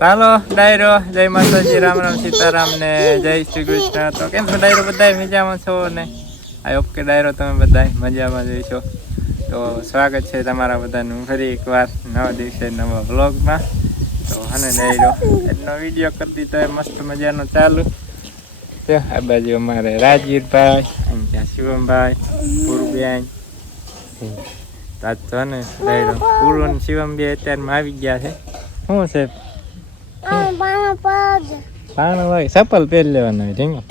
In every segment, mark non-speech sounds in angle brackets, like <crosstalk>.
ચાલો ડાયરો. જય માતાજી, રામ રામ સીતારામ ને જય શ્રી કૃષ્ણ. તો કેમ છો ડાયરો બધા મજામાં છો ને? આઈ હોપ કે ડાયરો તમે બધા મજામાં જઈશો તો સ્વાગત છે તમારા બધાનું ફરી એકવાર નવા દિવસે નવા વ્લોગમાં. તો હને ડાયરો, આજનો વીડિયો કરતી તો મસ્ત મજાનો ચાલુ. તો આ બાજુ અમારે રાજવીરભાઈ અને ત્યાં શિવમભાઈ પૂર્વબેન તાજ તો ને ડાયરો પૂર્વ શિવમ બે અત્યારમાં આવી ગયા છે. શું છે? પાણ હોય ચપ્પલ પહેરી લેવાના હોય ઢીંગો.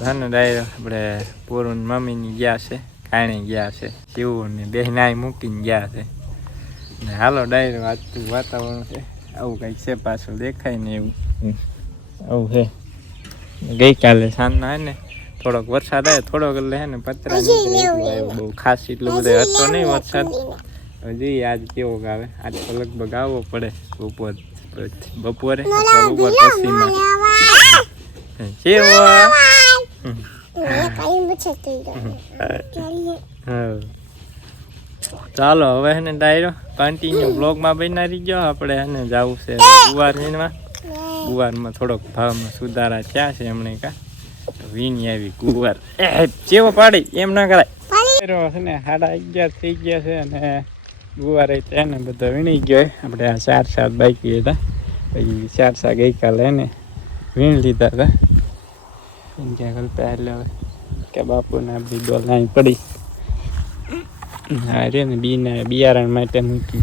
ધન ડાયરો આપણે પૂરું મમ્મીની ગયા છે કાણી ગયા છે શિવને નાય મૂકીને ગયા છે. ને હાલો ડાયરો આજતું વાતાવરણ છે આવું કંઈક છે પાછું દેખાય ને એવું. આવું છે. ગઈકાલે સાંજના હે ને થોડોક વરસાદ આવ્યો થોડોક એટલે હે ને પતરા બહુ ખાસ એટલો બધો હતો નહીં વરસાદ. જોઈએ આજ કેવો આવે આજ તો લગભગ આવવો પડે બપોર બપોરે બપોર પછીમાં કેવો ચાલો હવે હે ને ડાયરો કન્ટિન્યુ બ્લોગમાં બનારી ગયો આપણે હે ને જવું છે ગુવાર વીણવા. ગુવારમાં થોડોક ભાવમાં સુધારા થયા છે એમણે કા. વીણી આવી ગુવાર. ચેવો પાડી એમ ના કરાય. ને સાડા અગિયાર થઈ ગયા છે અને ગુવારે તેને બધો વીણી ગયો. આપણે આ ચાર સાત બાકી હતા. પછી ચાર સા ગઈકાલે ને વીણ લીધા હતા. ક્યાં હવે. કે બાપુને આપણી ડોલ અહીં પડી. હા રે ને બીના બિયારણ માટે મૂકી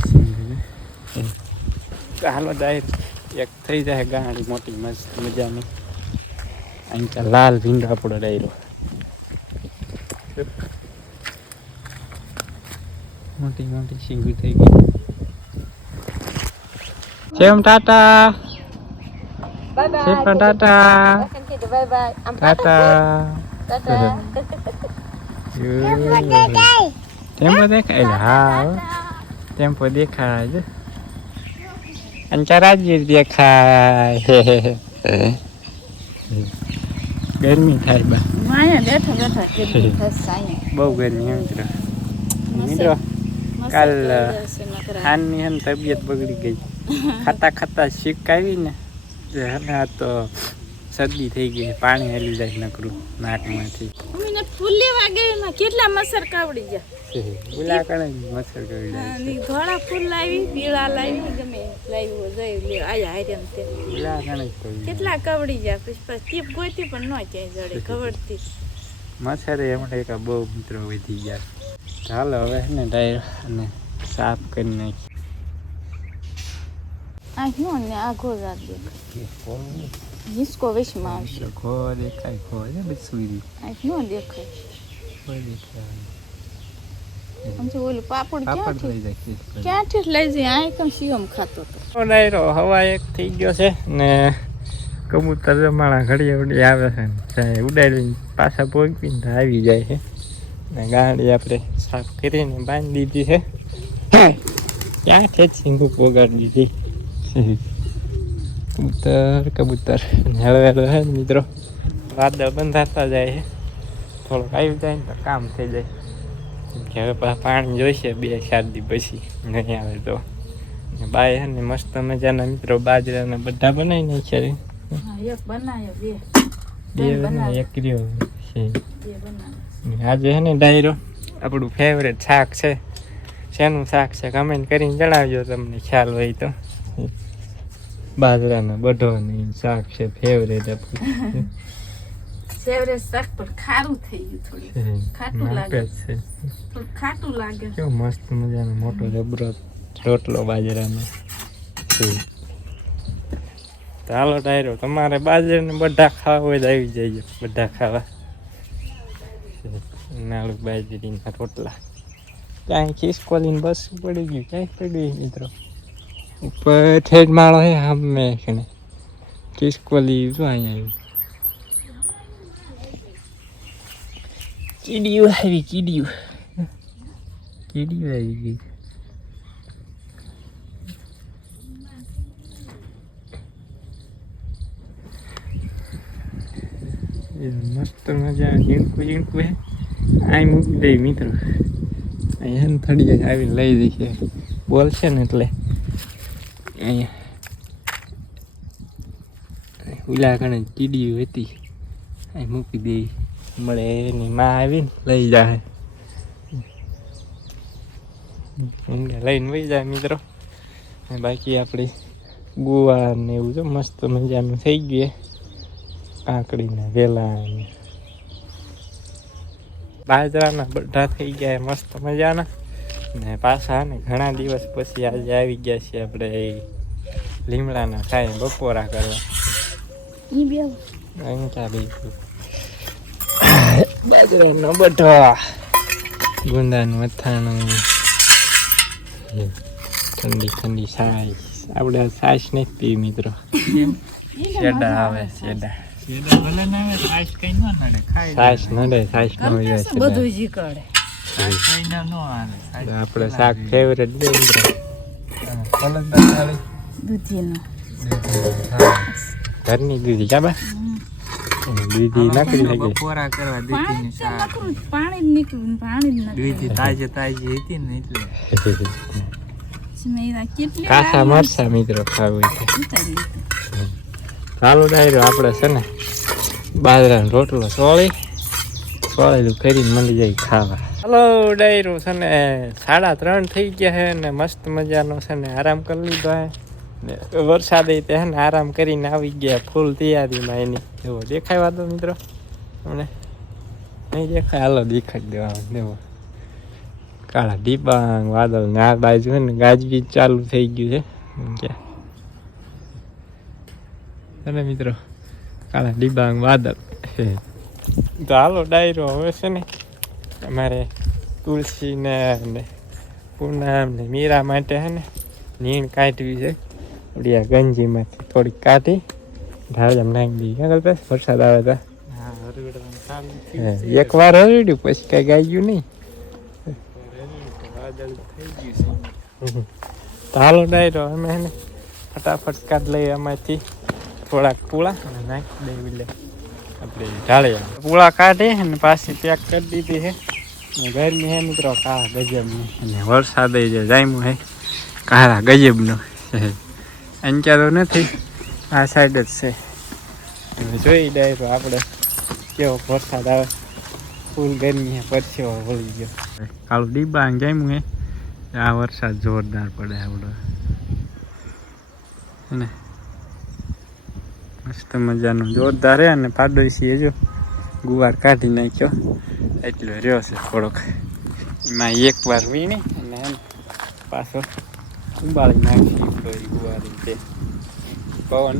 હાલો ડાયર એક થઈ જાય ગાડી મોટી મસ્ત મજાની. અહીં લાલ ભીંડો આપણો ડાયરો મોટી મોટી સીંગી થઈ ગઈ જેમ ટાટા ટાટા ટાટા ટેમ્પો દેખાય હા. ટેમ્પો દેખાય છે અંચરાજી દેખાય ગરમી થાય બા બેઠા બેઠા બહુ ગરમી મિત્રો મિત્રો કાલ હાનની હન તબિયત બગડી ગઈ. <laughs> ખાતા ખાતા શીખ આવી ને હા તો શરદી થઈ ગઈ પાણી હેલી જાય નકરું નાકમાંથી. મને ફૂલી વાગે ને કેટલા મસર કાવડી ગયા? બોલા કણે મચ્છર કાવડી જાય અને ધોળા ફૂલ લાવી પીળા લાવી ગમે લાવ્યો જઈ લે આયા હારે એમ તે. બોલા કણે કેટલા કાવડી ગયા? પછી ટીપ ગોતી પણ ન ક્યાંય જડે ખબરતી મચ્છરે એમણે એક બહુ મિત્રો વધી ગયા. ચાલો હવે ને ટાયર અને સાફ કરી નાખી આ શું ને આ ઘોરા દેખાય. હિસકો વિશમાં આવશે. ઘો દેખાય બધી સુરી આ શું દેખાય. ખો દેખાય. આમ તો ઓલું પાપડ ક્યાંથી લઈ જાય ક્યાંથી જ લઈ જઈ આ કેમ શિવમ ખાતો હતો. ડાયરો હવા એક થઈ ગયો છે ને કબૂતર જમાણા ઘડી ઉડી આવે છે ને જાય ઉડાડીને પાછા પહોંચીને આવી જાય છે. ને ગાડી આપણે સાફ કરીને બાંધી દીધી છે. ક્યાં છે સિંગુ પોગાડી દીધી? કબૂતર કબૂતર. હળવે હળવે છે ને મિત્રો વાદળ બંધાતા જાય છે. થોડોક આવી જાય ને તો કામ થઈ જાય. કે હવે પાણી જોઈશે બે ચાર દી પછી નહીં આવે તો. બાય હે ને મસ્ત મજાના મિત્રો બાજરાના બધા બનાવી નાખ્યા હા એક બનાવ્યો બે. બે બનાવ્યો. એક રહ્યો છે. આજે હે ને ડાયરો. આપણું ફેવરેટ શાક છે. શેનું શાક છે કમેન્ટ કરીને જણાવજો તમને ખ્યાલ હોય તો. બાજરાના બઢોની શાક છે ફેવરેટ આપણું. સેવરે શાક પણ ખારું થઈ ગયું થોડું ખાટું લાગે. છે. થોડું ખાટું લાગે. કેવો મસ્ત મજાનો મોટો રબરો રોટલો બાજરાનો. ચાલો ડાયરો તમારે બાજરાને બધા ખાવા હોય તો આવી જઈએ બધા ખાવા. નાળું બાજરીના રોટલા. ક્યાંય ખિસકોલીને બસ પડી ગયું. ક્યાંય પડ્યું મિત્રો? ઉપર ઠેઠ માળો હે, સામે કણે ખિસકોલી જો અહીંયા કીડીયું આવી કીડિયું કીડિયું આવી ગઈ. મસ્ત મજા ઝીણકું ઝીણકું હે. અહીં મૂકી દઈ મિત્રો. અહીંયા થડી જાય આવીને લઈ દઈએ બોલશે ને એટલે. અહીંયા. ઉલા કણે કીડી હતી. અહીં મૂકી દઈ મળે એની માં આવીને લઈ જાય. લઈને વહી જાય મિત્રો. બાકી આપણી ગોવા ને એવું જો મસ્ત મજાનું થઈ ગયું કાકડીના વેલા બાજરાના બધા થઈ ગયા મસ્ત મજાના. ને પાછા ને ઘણા દિવસ પછી આજે આવી ગયા છીએ આપણે એ લીમડાના ખાઈ બપોરા કરવા. બાજરાના બીજું બાજરાનો બધો ગુંદાનું અથાણું. ઠંડી ઠંડી છાશ. આપણે છાશ નહીં પી મિત્રો. શેડા આવે શેડા નો આપણે શાક ફેવરેટ બે ઘરની દૂધી ચાબા દૂધી નાખી કરવા દીધી જ પાણી જ નીકળ્યું પાણી જ દીધી તાજે તાજી હતી ને એટલે. <laughs> કાસા મરસા મિત્રો ખાવી. ચાલુ ડાયરો, આપણે છે ને બાજરાનો રોટલો સોળી સોળેલું કરીને મળી જાય ખાવા. હલો ડાયરો, છે ને સાડા ત્રણ થઈ ગયા છે ને મસ્ત મજાનો છે ને આરામ કરી લીધો હે ને વરસાદે તે ને આરામ કરીને આવી ગયા ફૂલ તૈયારીમાં એની. એવો દેખાય વાતો મિત્રો? તમને નહીં દેખાય? હાલો દેખાડી દેવા દેવો કાળા ડીબાંગ વાદળ ને આ બાજુ ને ગાજવીજ ચાલુ થઈ ગયું છે. એમ કે અને મિત્રો કાળા ડિબાંગ વાદળ. તો હાલો ડાયરો હવે છે ને અમારે તુલસી ને પૂનમ ને મીરા માટે છે ને નીણ કાઢવી છે. આપણી આ ગંજીમાંથી થોડીક કાઢી ઢાળજામ નાખી દીધી ક્યાં કરતા? વરસાદ આવે તા? એક વાર હરડ્યું પછી કઈ ગાયું નહીં. વાદળ થઈ ગયું છે. તો હાલો ડાયરો અમે હે ફટાફટ કાઢ લઈએ આમાંથી. થોડાક પૂળા અને નાખી દેવી લે. આપણે ઢાળીએ પૂળા કાઢી અને પાછી પેક કરી દીધી છે. ને ગરમી હે મિત્રો, કાળા ગજબની. અને વરસાદ જે જામ્યું હે કાળા ગજબનો. અંચારો નથી. આ સાઈડ જ છે. જોઈ જોઈ તો આપણે કેવો વરસાદ આવે. ફૂલ ગરમી હે પરસેવો વળી ગયો. કાળું ડીબા જામ્યું હે આ વરસાદ જોરદાર પડે આપણો. ને મસ્ત મજાનું. જોરદાર અને પાડોશીએ જો. ગુવાર કાઢી નાખ્યો. એટલો રહ્યો છે થોડોક. એમાં એક વાર વીણી અને પાછો ઉંબાળી નાખી ગુવારી તે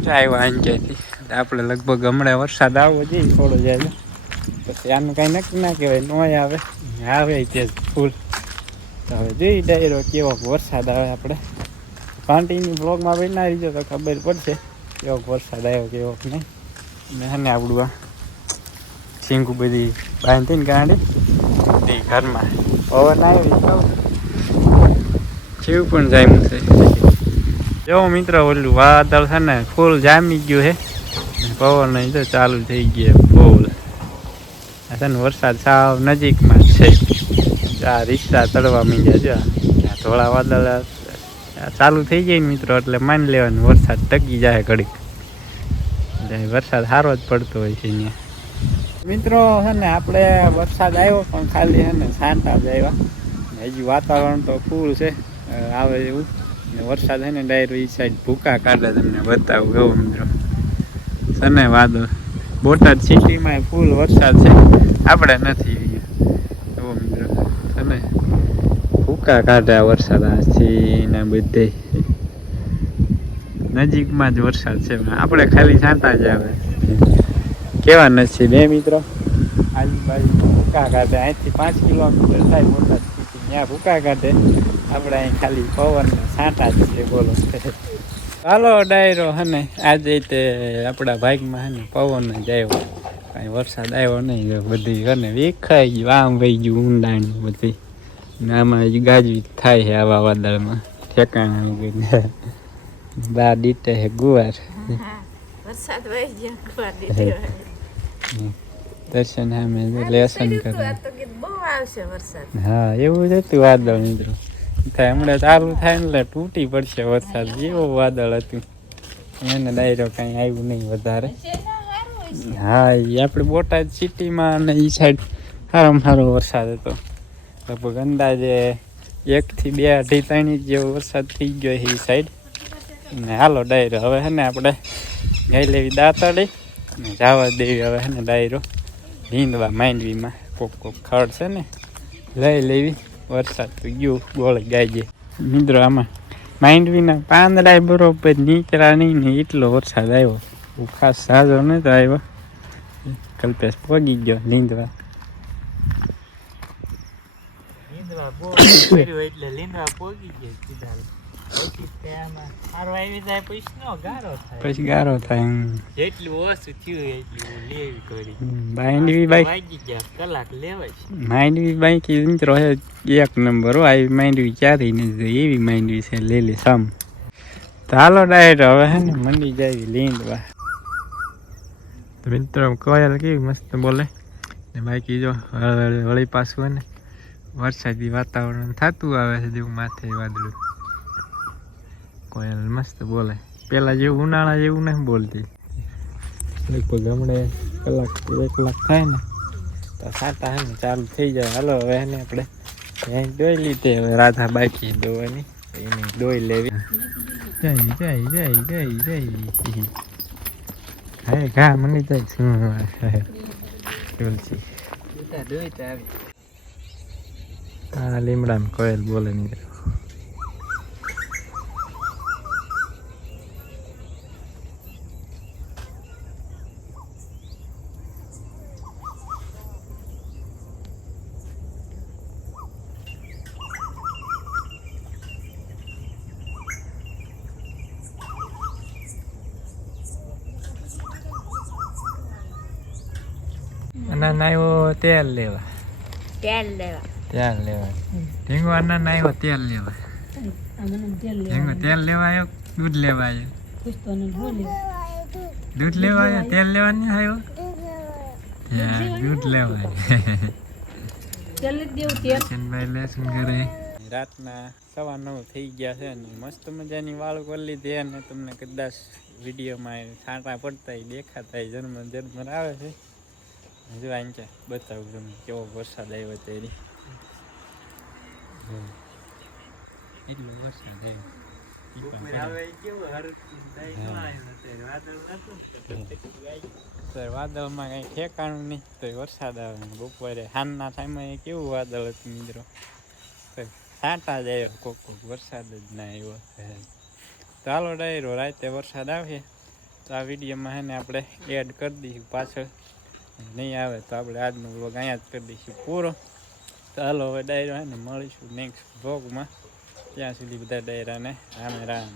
છે. આવ્યો અંજાથી આપણે લગભગ હમણાં વરસાદ આવવો જોઈએ, થોડો જાય પછી આનું કાંઈ નક્કી ના કહેવાય નોય આવે. આવે તે ફૂલ. તો હવે જોઈ ડાયરો કેવો વરસાદ આવે આપણે. કન્ટિન્યુ બ્લોગમાં બનાવી જો તો ખબર પડશે. કેવો વરસાદ આવ્યો કેવો નહીં. ને હે ને આવડું આ શીંગું બધી બાંધીને ગાંડી. તે ઘરમાં પવન આવી. જેવું પણ જામ્યું છે. જો મિત્ર, ઓલું વાદળ છે ને, ફૂલ જામી ગયું હે ને પવન નહીં તો ચાલુ થઈ ગયો ફૂલ. છે ને વરસાદ સાવ નજીકમાં છે. આ રિક્ષા ચડવા માંડ્યા આ ધોળા વાદળ ચાલુ થઈ જાય ને મિત્રો, એટલે માની લેવાનું વરસાદ ટકી જાય ઘડીક. એટલે વરસાદ સારો જ પડતો હોય છે અહીંયા. મિત્રો છે ને, આપણે વરસાદ આવ્યો, પણ ખાલી છે ને સાંટા જ આવ્યા. હજી વાતાવરણ તો ફૂલ છે આવે એવું. ને વરસાદ છે ને ડાયરો એ સાઈડ ભૂકા કાઢે તમને બતાવું એવું મિત્રો. છે ને વાદળ. બોટાદ સિટીમાં ફૂલ વરસાદ છે, આપણે નથી એવો મિત્રો છે ને ભૂકા કાઢ્યા વરસાદ? આજથી ને બધે. નજીકમાં જ વરસાદ છે આપણે ખાલી સાંતા જ આવે. કેવા નથી બે મિત્રો? આજુબાજુ ભૂકા કાઢે. અહીંથી પાંચ કિલોમીટર થાય બોટાદ ત્યાં ભૂકા કાઢે. આપણે અહીં ખાલી પવન ને સાંટા જ છે બોલો. હાલો, ડાયરો હે આજે તે આપણા ભાગમાં હે ને પવન જ આવ્યો કાંઈ વરસાદ આવ્યો નહીં. બધી હને વિખાઈ ગયું, આમ વહી ગયું ઊંડાણ બધી. આમાં ગાજવી થાય છે આવા વાદળમાં ઠેકાણા બાર દીટે છે ગુવાર. વરસાદ વહી ગયો દર્શન સામે લેસન કરે બહુ આવશે વરસાદ. હા એવું જ હતું વાદળ મિત્રો. થાય હમણાં ચાલુ થાય ને એટલે તૂટી પડશે વરસાદ. જેવો વાદળ હતું. એને ડાયરો કાંઈ આવ્યું નહીં વધારે. હા એ આપણે બોટાદ સિટીમાં અને એ સાઈડ સારામાં સારો વરસાદ હતો. લગભગ અંદાજે એકથી બે અઢી ત્રણ ઇંચ જેવો વરસાદ થઈ ગયો એ સાઈડ ને હાલો, ડાયરો. હવે હે ને આપણે ગાઈ લેવી દાંતળી ને જવા દેવી હવે હે ને ડાયરો. ભીંદવા માંડવીમાં. કોક કોક ખડ છે ને, લઈ લેવી. વરસાદ તો ગયો, ગોળ ગાય મિત્રો, આમાં માંડવીના પાંદડા બરોબર નીકળ્યા નહીં ને એટલો વરસાદ આવ્યો. હું ખાસ સાજો નતો આવ્યો. કલ્પેશ પોગી ગયો લીંદવા લીંદવા બહુ કર્યું એટલે લીંડા પોગી ગયા સીધા પછી તેમાં સારું આવી જાય પછી નો ગારો થાય પછી ગારો થાય હમ. જેટલું ઓછું થયું એટલું લેવી કરી માંડવી બાઈક કલાક લેવાય માંડવી બાઈક મિત્રો હે એક નંબર હો આવી માંડવી ક્યારેય નહીં જોઈ એવી માંડવી છે લીલી સામ. ચાલો ડાયરેક્ટ હવે હે ને મંડી જાય લીંદવા તો મિત્રો કોયલ કેવી મસ્ત બોલે. ને બાકી જો વળી પાછું હે ને. વરસાદી વાતાવરણ થતું આવે છે જેવું માથે વાદળું. કોયલ મસ્ત બોલે. પેલા જેવું ઉનાળા જેવું નહીં બોલતી. લગભગ હમણે કલાક, એક કલાક થાય ને, તો સાતા હે ને ચાલુ થઈ જાય. હાલો, હવે એને આપણે અહીં દોઈ લીધી. હવે રાધા બાકી દોવાની. એની દોઈ લેવી. જય જય જય જય જય. હે, ઘા મને જાય. શું તુલસી. દોઈ તો આવી. હા લીમડામાં કોયલ બોલે નહીં અને આવ્યો તેલ લેવા. તેલ લેવા. તેલ લેવા ઢીંગો ના આવ્યો તેલ લેવા ઢીંગો તેલ લેવા આવ્યો દૂધ લેવા આવ્યો દૂધ લેવા આવ્યો તેલ લેવાનું નહીં આવ્યો? ત્યાં દૂધ લેવાય. લેસન કરે રાતના સવા નવ થઈ ગયા છે અને મસ્ત મજાની વાળ કરી લીધી અને તમને કદાચ વિડીયોમાં છાંટા પડતા દેખાતા જન્મ જન્મ આવે છે. હજુ આંચા બતાવું તમને કેવો વરસાદ આવ્યો તેરી એટલો વરસાદ આવ્યો વાદળમાં કંઈ ઠેકાણું નહીં તો વરસાદ આવે બપોરે. સાંજના ટાઈમે કેવું વાદળ હતું મિત્રો? છાંટા જ આવ્યો કોક કોક વરસાદ જ ના આવ્યો ચાલો ડાયરો રાતે વરસાદ આવે તો આ વિડીયોમાં હેને આપણે એડ કરી દઈશું પાછળ. નહીં આવે તો આપણે આજનો વ્લોગ અહીંયા જ કરી દઈશું. પૂરો. ચાલો હવે ડાયરો ને મળીશું નેક્સ્ટ વ્લોગમાં ત્યાં સુધી બધા ડાયરાને રામે રામ.